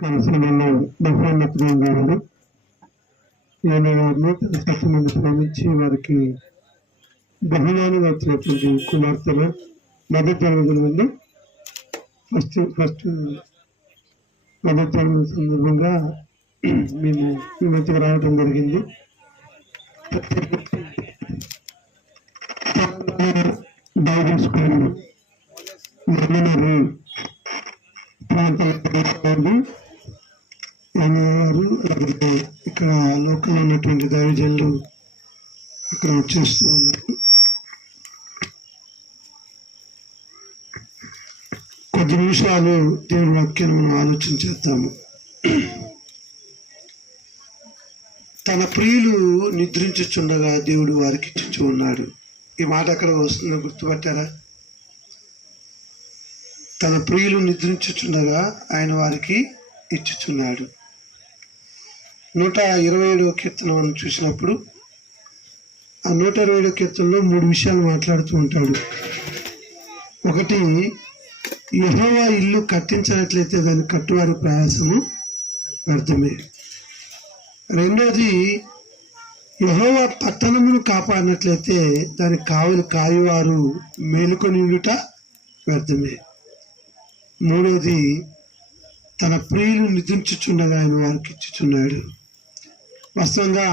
కనసలలో బహుమతులు గారు ఈయన వారిని తన సత్యమంది ప్రేమించి వారికి బహుమానం వచ్చినటువంటి కుమార్తెను మొదటి జన్మదినం అండి. ఫస్ట్ మొదటి జన్మ సందర్భంగా మేము ఈ మధ్యకి రావడం జరిగింది. బైబిల్ స్కూల్ మమ్మల్ని ప్రాంతాలు గారు అలాగే ఇక్కడ లోకల్ ఉన్నటువంటి దైవజనులు అక్కడ వచ్చేస్తూ ఉన్నారు. కొద్ది నిమిషాలు దేవుడి వాక్యాన్ని మనం ఆలోచన చేద్దాము. తన ప్రియులు నిద్రించుచుండగా దేవుడు వారికి ఇచ్చుచూ ఉన్నాడు. ఈ మాట ఎక్కడ వస్తుందో గుర్తుపట్టారా? తన ప్రియులు నిద్రించుచుండగా ఆయన వారికి ఇచ్చుచున్నాడు. 127వ కీర్తన మనం చూసినప్పుడు ఆ 127వ కీర్తనలో 3 విషయాలు మాట్లాడుతూ ఉంటాడు. ఒకటి, యెహోవా ఇల్లు కట్టించినట్లయితే దాని కట్టువారి ప్రయాసము వ్యర్థమే. రెండోది, యెహోవా పట్టణమును కాపాడినట్లయితే దానికి కాయువారు మేలుకొని ఉండుట వ్యర్థమే. మూడోది, తన ప్రియులు నిద్రించుచుండగా ఆయన వారికి ఇచ్చుచున్నాడు. వాస్తవంగా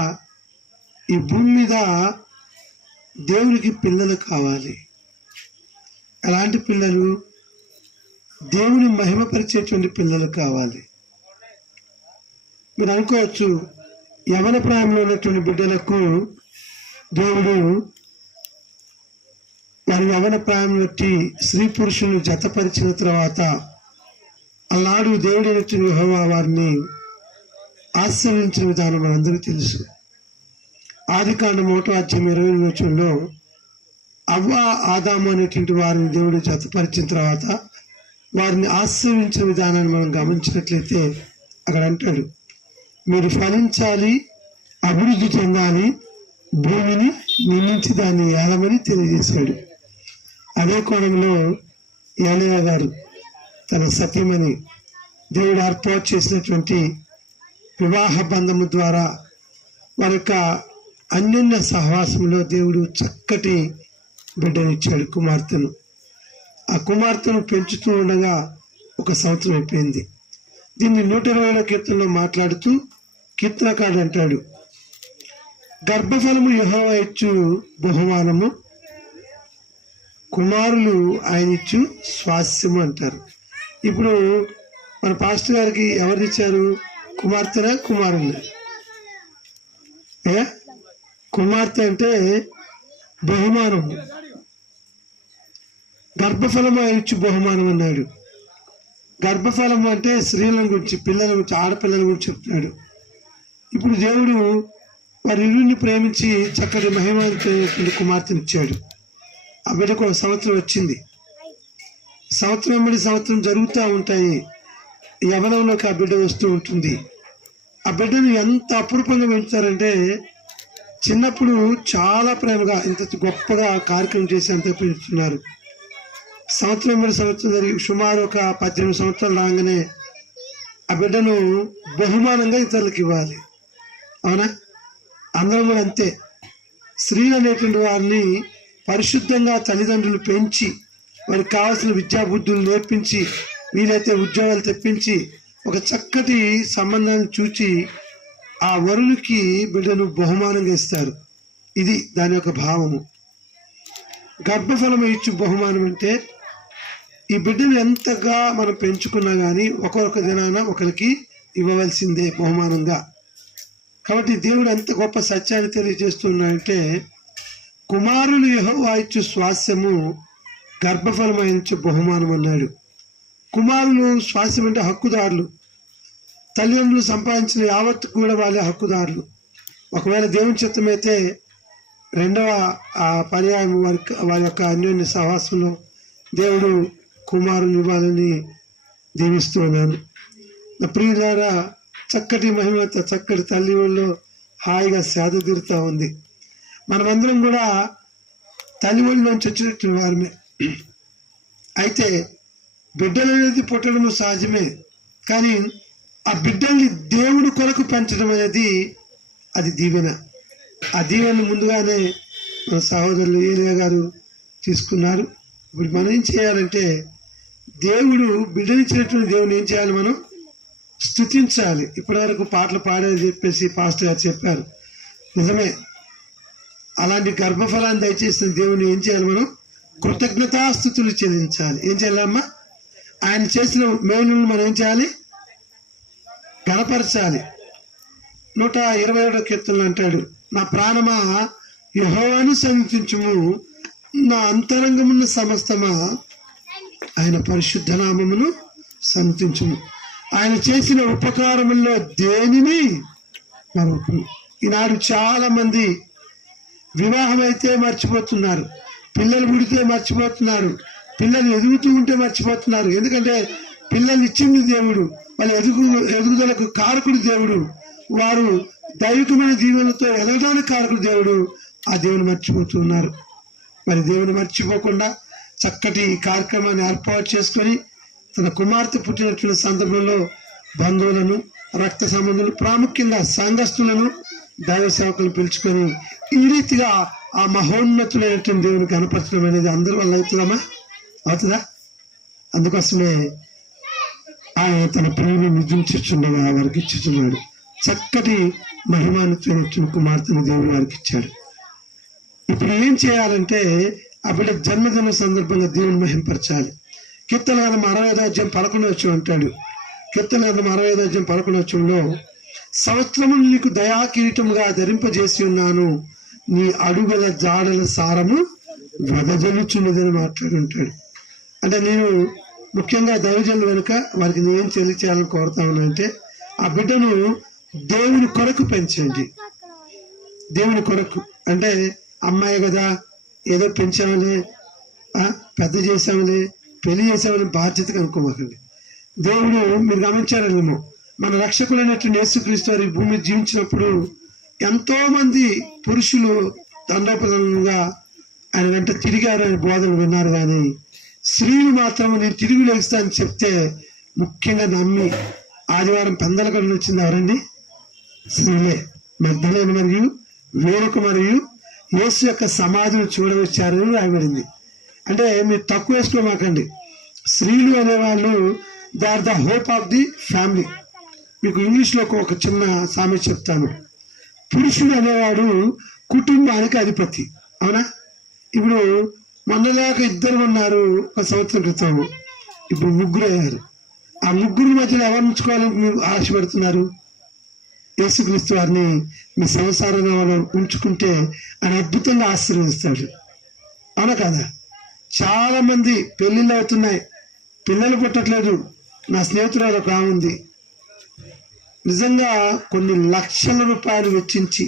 ఈ భూమి మీద దేవునికి పిల్లలు కావాలి. ఎలాంటి పిల్లలు? దేవుని మహిమపరిచేటువంటి పిల్లలు కావాలి. మీరు అనుకోవచ్చు, యవన ప్రాయంలో ఉన్నటువంటి బిడ్డలకు దేవుడు వారి యవన ప్రాయం బట్టి స్త్రీ పురుషులు జతపరిచిన తర్వాత అలనాడు దేవుడైనటువంటి యెహోవా వారిని ఆశీర్వదించిన విధానం మనందరికీ తెలుసు. ఆదికాండం 1:20 అవ్వ ఆదాము అనేటువంటి వారిని దేవుడు జతపరిచిన తర్వాత వారిని ఆశీర్వదించిన విధానాన్ని మనం గమనించినట్లయితే అక్కడ అంటాడు, మీరు ఫలించాలి, అభివృద్ధి చెందాలి, భూమిని నియమించి దాన్ని ఏలమని తెలియజేశాడు. అదే కోణంలో ఏలయ్య గారు తన సతీమణి దేవుడు ఏర్పాటు చేసినటువంటి వివాహ బంధము ద్వారా వారి యొక్క అన్యోన్య సహవాసంలో దేవుడు చక్కటి బిడ్డనిచ్చాడు, కుమార్తెను. ఆ కుమార్తెను పెంచుతూ ఉండగా 1 సంవత్సరం అయిపోయింది. దీన్ని 120వ కీర్తనలో మాట్లాడుతూ కీర్తనకారుడు అంటాడు, గర్భఫలము యెహోవా ఇచ్చు బహుమానము, కుమారులు ఆయన ఇచ్చు స్వాస్యము అంటారు. ఇప్పుడు మన పాస్టర్ గారికి ఎవరు ఇచ్చారు? కుమార్తెనా కుమారుని? కుమార్తె అంటే బహుమానం. గర్భఫలము ఆయన ఇచ్చు బహుమానం అన్నాడు. గర్భఫలం అంటే స్త్రీల గురించి, పిల్లల గురించి, ఆడపిల్లల గురించి చెప్తున్నాడు. ఇప్పుడు దేవుడు వారి ఇరువురిని ప్రేమించి చక్కటి మహిమాన్వితమైనటువంటి కుమార్తెనిచ్చాడు. ఆ బిడ్డకు 1 సంవత్సరం వచ్చింది. సంవత్సరం వెంబడి సంవత్సరం జరుగుతూ ఉంటాయి. యవనంలోకి ఆ బిడ్డ వస్తూ ఉంటుంది. ఆ బిడ్డను ఎంత అపురూపంగా పెంచుతారంటే, చిన్నప్పుడు చాలా ప్రేమగా ఇంత గొప్పగా కార్యక్రమం చేసి అంత పెంచుతున్నారు. సంవత్సరం వెంబడి సంవత్సరం జరిగి సుమారు ఒక 18 సంవత్సరాలు రాగానే ఆ బిడ్డను బహుమానంగా ఇతరులకు ఇవ్వాలి. అవునా? అందరం కూడా అంతే. స్త్రీలు అనేటువంటి వారిని పరిశుద్ధంగా తల్లిదండ్రులు పెంచి వారికి కావాల్సిన విద్యాబుద్ధులు నేర్పించి, వీలైతే ఉద్యోగాలు తెప్పించి ఒక చక్కటి సంబంధాన్ని చూచి ఆ వరునికి బిడ్డను బహుమానంగా ఇస్తారు. ఇది దాని యొక్క భావము. గర్భఫలం ఇచ్చు బహుమానం అంటే ఈ బిడ్డను ఎంతగా మనం పెంచుకున్నా కానీ ఒక్కొక్క దినాన ఒకరికి ఇవ్వవలసిందే బహుమానంగా. కాబట్టి దేవుడు ఎంత గొప్ప సత్యాన్ని తెలియజేస్తున్నాడంటే, కుమారులు యెహోవా ఇచ్చు స్వాస్యము, గర్భఫలం ఇచ్చు బహుమానం అన్నాడు. కుమారులు స్వాస్యం అంటే హక్కుదారులు. తల్లిదండ్రులు సంపాదించిన యావత్తు కూడా వాళ్ళే హక్కుదారులు. ఒకవేళ దేవుని చిత్తమైతే 2వ పర్యాయం వారి యొక్క అన్యోన్య సహవాసంలో దేవుడు కుమారులు ఇవ్వాలని దీవిస్తున్నాను. నా ప్రియులారా, చక్కటి మహిమత చక్కటి తల్లి ఒళ్ళో హాయిగా సేద తీరుతూ ఉంది. మనమందరం కూడా తల్లి ఒళ్ళ నుంచి వచ్చినట్టు వారమే. అయితే బిడ్డలు అనేది పుట్టడం సహజమే, కానీ ఆ బిడ్డల్ని దేవుడి కొరకు పెంచడం అనేది అది దీవెన. ఆ దీవెన ముందుగానే మన సహోదరులు ఏలియా గారు తీసుకున్నారు. ఇప్పుడు మనం ఏం చేయాలంటే దేవుడు బిడ్డనిచ్చినటువంటి దేవుని ఏం చేయాలి? మనం స్తుతించాలి. ఇప్పటివరకు పాటలు పాడేది చెప్పేసి పాస్టర్ గారు చెప్పారు. నిజమే. అలాంటి గర్భఫలాన్ని దయచేసిన దేవుని ఏం చేయాలి? మనం కృతజ్ఞతాస్తుతులు చెల్లించాలి. ఏం చేయాలమ్మా? ఆయన చేసిన మేలును మనం ఏం చేయాలి? గణపరచాలి. 127వ కీర్తనలో అంటాడు, నా ప్రాణమా యెహోవాను సన్నిధించుము, నా అంతరంగమున్న సమస్తమా ఆయన పరిశుద్ధ నామమును సన్నిధించుము. ఆయన చేసిన ఉపకారముల్లో దేనిని మరొకరు. ఈనాడు చాలా మంది వివాహం అయితే మర్చిపోతున్నారు, పిల్లలు పుడితే మర్చిపోతున్నారు, పిల్లలు ఎదుగుతూ ఉంటే మర్చిపోతున్నారు. ఎందుకంటే పిల్లలు ఇచ్చింది దేవుడు, వాళ్ళ ఎదుగుదలకు కారకుడు దేవుడు, వారు దైవికమైన దీవెనలతో ఎదగడానికి కారకుడు దేవుడు. ఆ దేవుని మర్చిపోతున్నారు. మరి దేవుని మర్చిపోకుండా చక్కటి కార్యక్రమాన్ని ఏర్పాటు చేసుకొని తన కుమార్తె పుట్టినటువంటి సందర్భంలో బంధువులను, రక్త సంబంధులు, ప్రాముఖ్యంగా సంఘస్థులను, దైవ సేవకులను పిలుచుకొని ఈ రీతిగా ఆ మహోన్నతులైనటువంటి దేవుని కనపరచడం అనేది అందరి వల్ల అవుతుందా? అందుకోసమే ఆయన తన ప్రేమను నిజంచుండగా వారికి ఇచ్చుచున్నాడు. చక్కటి మహిమాన్వితమైనటువంటి కుమార్తెను దేవుడు వారికి ఇచ్చాడు. ఇప్పుడు ఏం చేయాలంటే ఆ బిడ్డ జన్మదిన సందర్భంగా దేవుని మహింపరచాలి. కీర్తన 65:11 అంటాడు. కీర్తన 65:11 సంవత్సరము నీకు దయా కిరీటముగా ధరింపజేసి ఉన్నాను, నీ అడుగుల జాడల సారము వెదజల్లుచున్నదని మాట్లాడుంటాడు. అంటే నేను ముఖ్యంగా దైవజనుల వెనుక వారికి నేను తెలియచేయాలని కోరుతా ఉన్నానంటే ఆ బిడ్డను దేవుని కొరకు పెంచండి. దేవుని కొరకు అంటే అమ్మాయి కదా ఏదో పెంచామలే, పెద్ద చేసామలే, పెళ్లి చేసామని బాధ్యతగా అనుకోమాకండి. దేవుడు మీరు గమనించారేమో, మన రక్షకులైనటువంటి యేసుక్రీస్తు వారి భూమి జీవించినప్పుడు ఎంతో మంది పురుషులు దండోపదంగా ఆయన వెంట తిరిగారు, ఆయన బోధనలు విన్నారు. కానీ స్త్రీలు మాత్రం నేను తిరిగి లేస్తా అని చెప్తే ముఖ్యంగా నమ్మి ఆదివారం పెందలకడలు వచ్చింది ఎవరండి? స్త్రీలే. మగ్దలేని మరియు వేరొక మరియు యేసు యొక్క సమాధిని చూడవచ్చారు రాయబడింది. అంటే మీరు తక్కువ వేసుకోమాకండి. స్త్రీలు అనేవాళ్ళు they are the hope of the family. మీకు ఇంగ్లీష్లో ఒక చిన్న సామెత చెప్తాను. పురుషుడు అనేవాడు కుటుంబానికి అధిపతి. అవునా? ఇప్పుడు మొన్నదాకా 2 ఉన్నారు, 1 సంవత్సరం క్రితం, ఇప్పుడు 3 అయ్యారు. ఆ 3 మధ్యలో ఎవరు ఉంచుకోవాలని మీరు ఆశపడుతున్నారు? యేసుక్రీస్తు వారిని మీ సంసారంలో ఉంచుకుంటే ఆయన అద్భుతంగా ఆశీర్వదిస్తాడు. అవునా కదా? చాలా మంది పెళ్లిళ్ళు అవుతున్నాయి, పిల్లలు పుట్టట్లేదు. నా స్నేహితురాలు ఒక ఆమె ఉంది, నిజంగా కొన్ని లక్షల రూపాయలు వెచ్చించి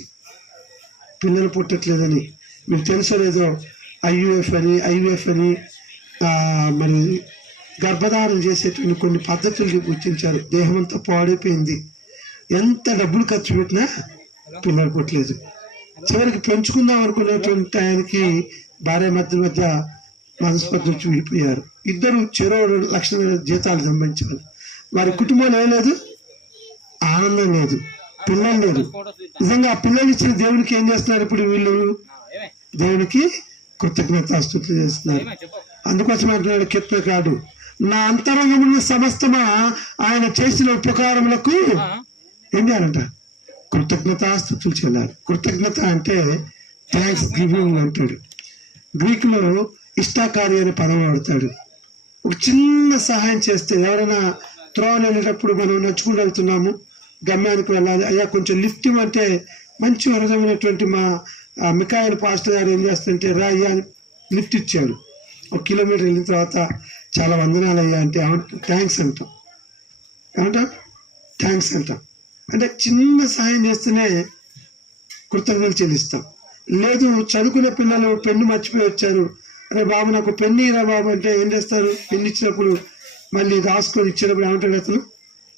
పిల్లలు పుట్టట్లేదని. మీకు తెలుసో లేదో ఐవీఎఫ్ అని మరి గర్భధారణ చేసేటువంటి కొన్ని పద్ధతులు గుర్తించారు. దేహం అంతా పాడైపోయింది, ఎంత డబ్బులు ఖర్చు పెట్టినా పిల్లలు పుట్టలేదు. చివరికి పెంచుకుందాం అనుకునేటువంటి ఆయనకి భార్య మధ్య మనస్పర్ధలు చూపిపోయారు. 2 చెరో 2 లక్షల జీతాలు సంబంధించారు. వారి కుటుంబంలో ఏం లేదు, ఆనందం లేదు, పిల్లలు లేదు. నిజంగా ఆ పిల్లలు ఇచ్చిన దేవునికి ఏం చేస్తున్నారు? ఇప్పుడు వీళ్ళు దేవునికి కృతజ్ఞతాస్తుతులు చేస్తున్నారు. అందుకోసం అంటున్నాడు కీర్తనకారుడు, నా అంతరంగమున్న సమస్తమా ఆయన చేసిన ఉపకారములకు ఏం చేయాలంట? కృతజ్ఞతాస్తుతులు చేయాలి. కృతజ్ఞత అంటే థ్యాంక్స్ గివింగ్ అంటాడు. గ్రీకులో ఇష్టాకారి అనే పదం వాడతాడు. ఒక చిన్న సహాయం చేస్తే, ఎవరైనా త్రోవలు వెళ్ళేటప్పుడు మనం నడుచుకుంటూ వెళ్తున్నాము, గమ్యానికి వెళ్ళాలి, అయ్యా కొంచెం లిఫ్ట్ ఇవ్వంటే మంచి హృదయమైనటువంటి మా మికాయల్ పాస్టర్ గారు ఏం చేస్తుంటే రా అయ్యా లిఫ్ట్ ఇచ్చాడు. 1 కిలోమీటర్ వెళ్ళిన తర్వాత చాలా వందనాలు అయ్యా అంటే థ్యాంక్స్ అంటాం. ఏమంటాం? థ్యాంక్స్ అంటాం. అంటే చిన్న సహాయం చేస్తేనే కృతజ్ఞతలు చెల్లిస్తాం. లేదు, చదువుకునే పిల్లలు పెన్ను మర్చిపోయి వచ్చారు, అరే బాబు నాకు పెన్ను ఇరా బాబు అంటే ఏం చేస్తారు? పెన్ను ఇచ్చినప్పుడు మళ్ళీ రాసుకొని ఇచ్చినప్పుడు ఏమంటాడు అతను?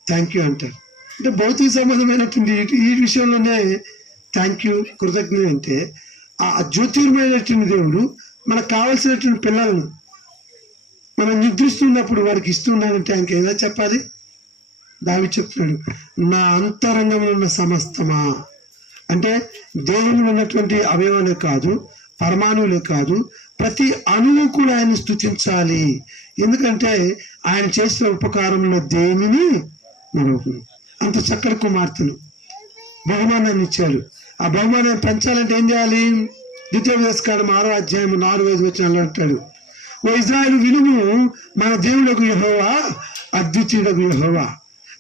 థ్యాంక్ యూ అంటారు. అంటే భౌతిక సంబంధమైనటువంటి ఈ విషయంలోనే థ్యాంక్ యూ, కృతజ్ఞత. అంటే ఆ జ్యోతిర్మైనటువంటి దేవుడు మనకు కావాల్సినటువంటి పిల్లలను మనం నిద్రిస్తున్నప్పుడు వారికి ఇస్తున్నానంటే ఆయనకి ఏదో చెప్పాలి. దావీదు చెప్తున్నాడు, నా అంతరంగంలో ఉన్న సమస్తమా, అంటే దేవుని ఉన్నటువంటి అవయవాలే కాదు, పరమాణువులే కాదు, ప్రతి అణువు కూడా ఆయన స్తుతించాలి. ఎందుకంటే ఆయన చేసిన ఉపకారంలో దేనిని మరొకరు. అంత చక్కటి కుమార్తెను బహుమానాన్ని ఇచ్చాడు. ఆ బహుమానాన్ని పెంచాలంటే ఏం చేయాలి? ద్వితీయోపదేశకాండం 6వ అధ్యాయం 4-5 వచనాల్లో అంటాడు, ఓ ఇజ్రాయేలు వినుము, మన దేవుడకు యెహోవా అద్వితీయుడకు యెహోవా,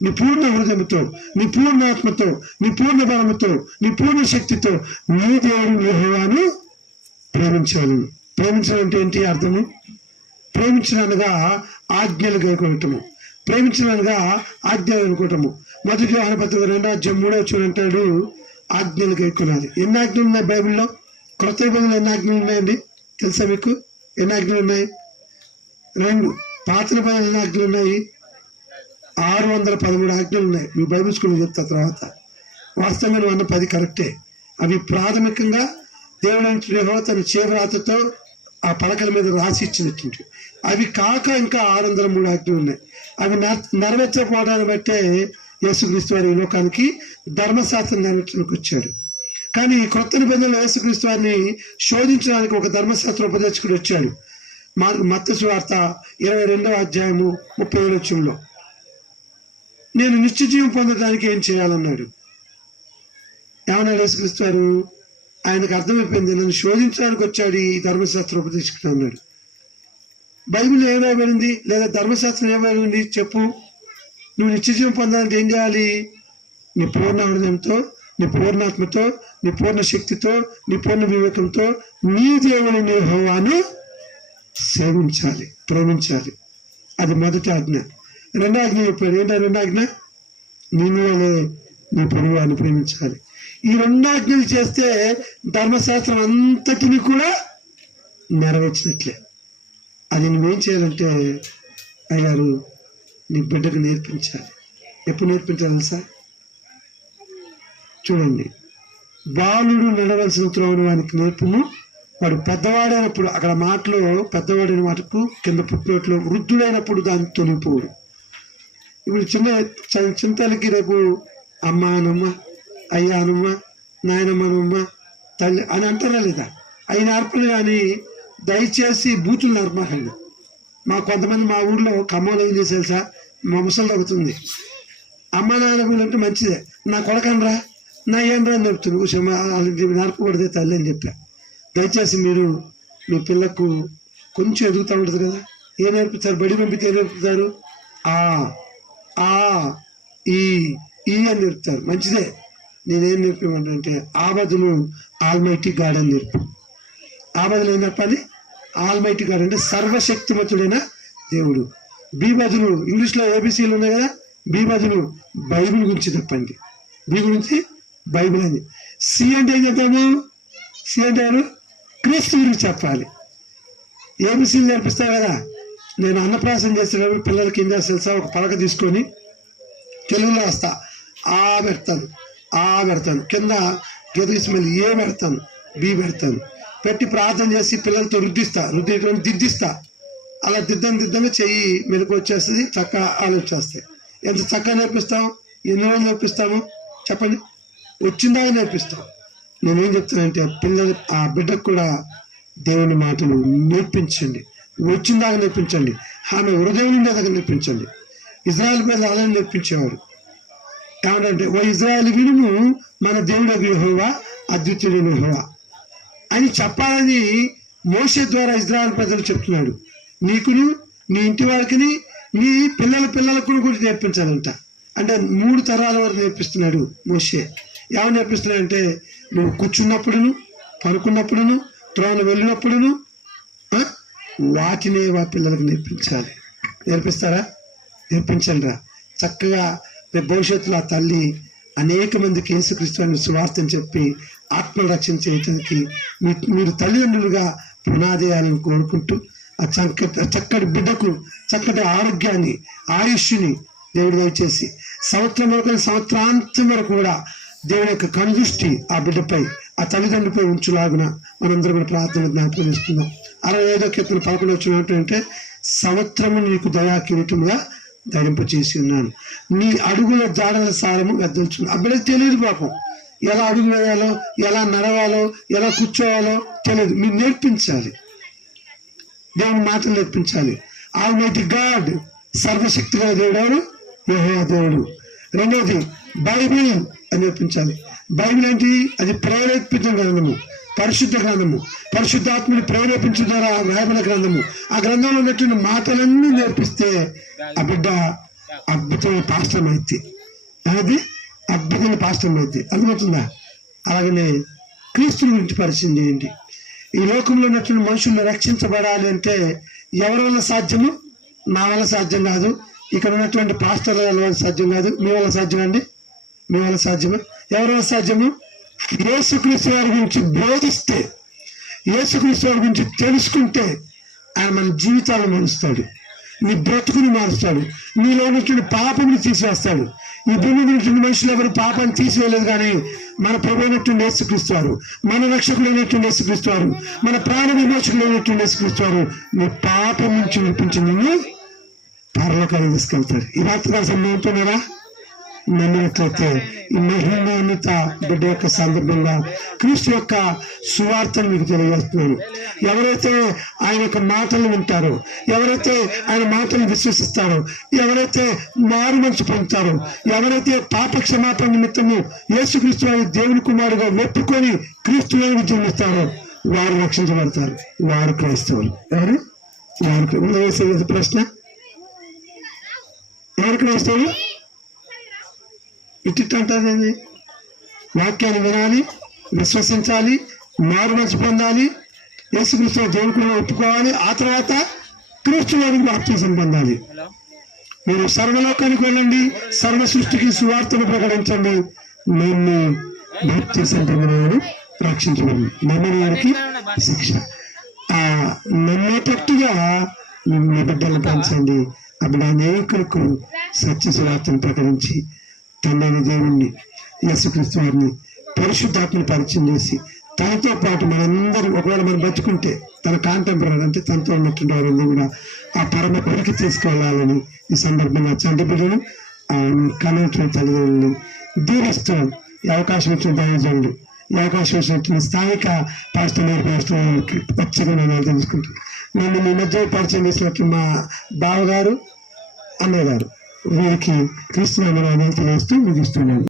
నీ పూర్ణ హృదయంతో, నీ పూర్ణ ఆత్మతో, నీ పూర్ణ బలముతో, నీ పూర్ణ శక్తితో నీ దేవుడు యెహోవాను ప్రేమించాలి. ప్రేమించడం అంటే ఏంటి అర్థము? ప్రేమించడానిగా ఆజ్ఞలు గైకొనటము, ప్రేమించడానిగా ఆజ్ఞలు అనుకోవటము. 1 యోహాను పత్రిక 2:3 అంటాడు, ఆజ్ఞలు గైకొనాలి. ఎన్ని ఆజ్ఞలు ఉన్నాయి బైబిల్లో? క్రొత్త నిబంధనలు ఎన్ని ఆజ్ఞలు ఉన్నాయండి తెలుసా మీకు? ఎన్ని ఆజ్ఞలు ఉన్నాయి? 2. పాత నిబంధనలు ఎన్ని ఆజ్ఞలు ఉన్నాయి? 613 ఆజ్ఞలు ఉన్నాయి. మీ బైబిల్ స్కూల్ చెప్తా తర్వాత. వాస్తవంగా నువ్వు అన్న 10 కరెక్టే. అవి ప్రాథమికంగా దేవుడు యెహోవా తన చేవ్రాతతో ఆ పలకల మీద రాసి ఇచ్చినట్టు. అవి కాక ఇంకా 603 ఆజ్ఞలు ఉన్నాయి. అవి నెరవేర్చకపోవడాన్ని బట్టే యేసుక్రీస్తు వారి ఈ లోకానికి ధర్మశాస్త్రం నెరవేర్చడానికి వచ్చాడు. కానీ క్రొత్త నిబంధనలో యేసుక్రీస్తు వారిని శోధించడానికి ఒక ధర్మశాస్త్ర ఉపదేశకుడు వచ్చాడు. మత్తయి సువార్త 22వ అధ్యాయము 37వ వచనంలో, నేను నిత్య జీవం పొందడానికి ఏం చేయాలన్నాడు. ఏమన్నాడు యేసుక్రీస్తు వారు? ఆయనకు అర్థమైపోయింది, నన్ను శోధించడానికి వచ్చాడు ఈ ధర్మశాస్త్ర ఉపదేశకుడు అన్నాడు. బైబిల్ ఏం రాయబడింది, లేదా ధర్మశాస్త్రం ఏం రాయబడింది చెప్పు? నువ్వు నిత్య జీవం పొందాలంటే ఏం చేయాలి? నీ పూర్ణ హృదయంతో, నీ పూర్ణాత్మతో, నీ పూర్ణ శక్తితో, నీ పూర్ణ వివేకంతో నీ దేవుని యెహోవాను సేవించాలి, ప్రేమించాలి. అది మొదటి ఆజ్ఞ. 2వ ఆజ్ఞ చెప్పాడు. ఏంటో 2వ ఆజ్ఞ? నిన్ను వలె నీ పొరుగువారిని ప్రేమించాలి. ఈ 2 ఆజ్ఞలు చేస్తే ధర్మశాస్త్రం అంతటిని కూడా నెరవేర్చినట్లే. అది నువ్వేం చేయాలంటే అయ్యారు నీ బిడ్డకు నేర్పించాలి. ఎప్పుడు నేర్పించాలి తెలుసా? చూడండి, బాలుడు నడవలసిన త్రోవను వానికి నేర్పుము, వాడు పెద్దవాడైనప్పుడు, అక్కడ మాటలో పెద్దవాడైన మాటకు కింద పుట్టినట్లు వృద్ధుడైనప్పుడు దాన్ని తొలిపోడు. ఇప్పుడు చింతలకి రేపు అమ్మ అనమ్మ, అయ్యా అనమ్మ, నాయనమ్మనమ్మ, తల్లి అని అంటారా లేదా? అవి నేర్పలు. కానీ దయచేసి బూతులు నేర్పకండి. కొంతమంది మా ఊర్లో ఖమ్మంలో ఏం చేసేది సార్, మా ముసలు తగ్గుతుంది, అమ్మ నాన్న అంటే మంచిదే, నా కొడకనరా, నా ఏంట్రా అని చెప్తుంది, నేర్పకూడదే తల్లి అని చెప్పా. దయచేసి మీరు మీ పిల్లకు కొంచెం ఎదుగుతూ ఉంటుంది కదా, ఏం నేర్పుతారు? బడి పంపితే ఏం నేర్పుతారు? ఆ ఈ అని నేర్పుతారు. మంచిదే. నేనేం నేర్పమంటే ఆ బదులు ఆల్మైటీ గాడ్ అని నేర్పు. ఆ బదులు ఏం చెప్పాలి? ఆల్మైటీ గాడ్ అంటే సర్వశక్తిమంతుడైన దేవుడు. బి బదులు ఇంగ్లీష్లో ఏబిసిలు ఉన్నాయి కదా, బి బదులు బైబిల్ గురించి చెప్పండి. బి గురించి బైబిల్ అని. సి అంటే ఏం చెప్పాము? సి అంటే క్రీస్తు గురించి చెప్పాలి. ఏబిసిలు నేర్పిస్తారు కదా. నేను అన్నప్రాసం చేసేటప్పుడు పిల్లలకి ఏం చేస్తా తెలుసా? ఒక పలక తీసుకొని తెలుగులో వస్తా, ఆ పెడతాను, కింద గీతగీసి మళ్ళీ ఏ పెడతాను, బి పెడతాను, పెట్టి ప్రార్థన చేసి పిల్లలతో దిద్దిస్తా. అలా దిద్దంగా చెయ్యి మెలకు వచ్చేస్తుంది, చక్కగా ఆలోచిస్తాయి. ఎంత చక్కగా నేర్పిస్తాం? ఎన్ని రోజులు నేర్పిస్తాము చెప్పండి? వచ్చిందాగా నేర్పిస్తాం. నేనేం చెప్తానంటే పిల్లలు, ఆ బిడ్డకు కూడా దేవుని మాటలు నేర్పించండి. వచ్చిందాగా నేర్పించండి. ఆమె హృదయం నుండి దగ్గర నేర్పించండి. ఇజ్రాయెల్ ప్రజలు అలా నేర్పించేవారు. ఏమంటే, ఓ ఇజ్రాయెల్ వినుము, మన దేవుడు యెహోవా అద్వితీయుడైన యెహోవా అని చెప్పాలని మోషే ద్వారా ఇజ్రాయెల్ ప్రజలు చెప్తున్నాడు. నీకును, నీ ఇంటి వారికి, నీ పిల్లలకు కూడా నేర్పించాలంట. అంటే 3 తరాల వరకు నేర్పిస్తున్నాడు మోషే. ఏమని నేర్పిస్తున్నాడంటే, నువ్వు కూర్చున్నప్పుడును, పడుకున్నప్పుడును, త్రోవన వెళ్ళినప్పుడును వాటినే పిల్లలకు నేర్పించాలి. నేర్పిస్తారా? నేర్పించండి రా. చక్కగా రేపు భవిష్యత్తులో ఆ తల్లి అనేక మందికి యేసుక్రీస్తుని సువార్తని చెప్పి ఆత్మల రక్షణ చేయడానికి మీరు తల్లిదండ్రులుగా పునాదేయాలని కోరుకుంటూ, ఆ చక్కటి బిడ్డకు చక్కటి ఆరోగ్యాన్ని, ఆయుష్ని దేవుడు దయచేసి సంవత్సరాంతం వరకు కూడా దేవుని యొక్క కనుదృష్టి ఆ బిడ్డపై, ఆ తల్లిదండ్రులపై ఉంచులాగున మనందరం కూడా ప్రార్థన జ్ఞాపకం చేసుకుందాం. 65వ కీర్తన 11వ వచనం ఏంటంటే, సంవత్సరము నీకు దయా కిరీటముగా ధరింప చేసి ఉన్నాను. నీ అడుగుల జాడల సారము వెదల్చున్నాను. ఆ బిడ్డకు తెలియదు పాపం, ఎలా అడుగు వేయాలో, ఎలా నడవాలో, ఎలా కూర్చోవాలో తెలియదు. మీరు నేర్పించాలి, దేవుని మాటలు నేర్పించాలి. ఆల్మైటీ గాడ్, సర్వశక్తి గల దేవుడు యెహోవా దేవుడు. రెండవది బైబిల్ అని నేర్పించాలి. బైబిల్ ఏంటి? అది ప్రేరేపిత గ్రంథము, పరిశుద్ధ గ్రంథము, పరిశుద్ధాత్మని ప్రేరేపించడం ద్వారా రాయబడిన గ్రంథము. ఆ గ్రంథంలో ఉన్నటువంటి మాటలన్నీ నేర్పిస్తే ఆ బిడ్డ అద్భుతమైన పాస్టర్ అయింది. అది అద్భుతమైన పాస్టర్ అయింది. అర్థమవుతుందా? అలాగనే క్రీస్తు గురించి పరిచయం చేయండి. ఈ లోకంలో ఉన్నటువంటి మనుషులను రక్షించబడాలి అంటే ఎవరి వల్ల సాధ్యము? నా వల్ల సాధ్యం కాదు, ఇక్కడ ఉన్నటువంటి పాస్టర్ల వల్ల సాధ్యం కాదు. మీ వల్ల సాధ్యం అండి? మీ వల్ల సాధ్యమా? ఎవరి వల్ల సాధ్యము? యేసుక్రీస్తు వారి గురించి బోధిస్తే, యేసుక్రీస్తు వారి గురించి తెలుసుకుంటే ఆయన మన జీవితాలను మారుస్తాడు, నీ బ్రతుకుని మారుస్తాడు, నీలో ఉన్నటువంటి పాపని తీసివేస్తాడు. ఈ భూమి ఉన్నటువంటి మనుషులు ఎవరు పాపాన్ని తీసివేయలేదు, కానీ మన ప్రభు అయినటువంటి యేసుక్రీస్తు వారు, మన రక్షకుడు అయినటువంటి యేసుక్రీస్తు వారు, మన ప్రాణ విమోచకుడు అయినటువంటి యేసుక్రీస్తు వారు నీ పాపం నుంచి వినిపించి నిన్ను పరలోకానికి తీసుకెళ్తాడు. ఈ రాత్రి సంబంధించున్నారా? నమ్మినట్లయితే ఈ మహిమాన్విత బిడ్డ యొక్క సందర్భంగా క్రీస్తు యొక్క సువార్తను మీకు తెలియజేస్తున్నాను. ఎవరైతే ఆయన యొక్క మాటలు వింటారో, ఎవరైతే ఆయన మాటలు విశ్వసిస్తారో, ఎవరైతే మారు మనసు పొందుతారో, ఎవరైతే పాప క్షమాపణ నిమిత్తము యేసుక్రీస్తు వారి దేవుని కుమారుగా ఒప్పుకొని క్రీస్తుని జన్మిస్తారో వారు రక్షించబడతారు. వారు క్రైస్తవులు. ఎవరు? వారు. ప్రశ్న, ఎవరు క్రైస్తవులు? ఇటు అంటారేంది? వాక్యాన్ని వినాలి, విశ్వసించాలి, మారు మనసు పొందాలి, యేసుక్రీస్తు దేవుని కూడా ఒప్పుకోవాలి, ఆ తర్వాత క్రీస్తులోనికి బాప్తిసం పొందాలి. మీరు సర్వలోకానికి వెళ్ళండి, సర్వ సృష్టికి సువార్తను ప్రకటించండి. మేము బాప్తిసం పొందినవాడు రక్షించబడి, నమ్మని వారికి శిక్ష. ఆ నమ్మేటట్టుగా మీ బిడ్డలను పెంచండి. అప్పుడు అనేకులకు సత్య సువార్తను ప్రకటించి తండ్రి దేవుణ్ణి, యేసుక్రీస్తు వారిని, పరిశుద్ధాత్మని పరిచయం చేసి తనతో పాటు మనందరూ, ఒకవేళ మనం బతుకుంటే తన కాంటెంపరీ అంటే తనతో ఉన్నటువంటి వారందరూ కూడా ఆ పరమ కొరికి తీసుకెళ్లాలని ఈ సందర్భంగా చంటి బిడ్డను కన్నటువంటి తల్లిదండ్రులను దీవిస్తూ ఈ అవకాశం ఇచ్చిన దైవజనుడు, ఈ అవకాశం ఇచ్చినటువంటి స్థానిక పాస్టర్ వచ్చగా నేను తెలుసుకుంటాను. నన్ను మీ మధ్య పరిచయం చేసినట్టు మా బావగారు, అన్నయ్య గారు, వీరికి క్రీస్తు నామమున తెలియజేస్తూ ముగిస్తున్నాను.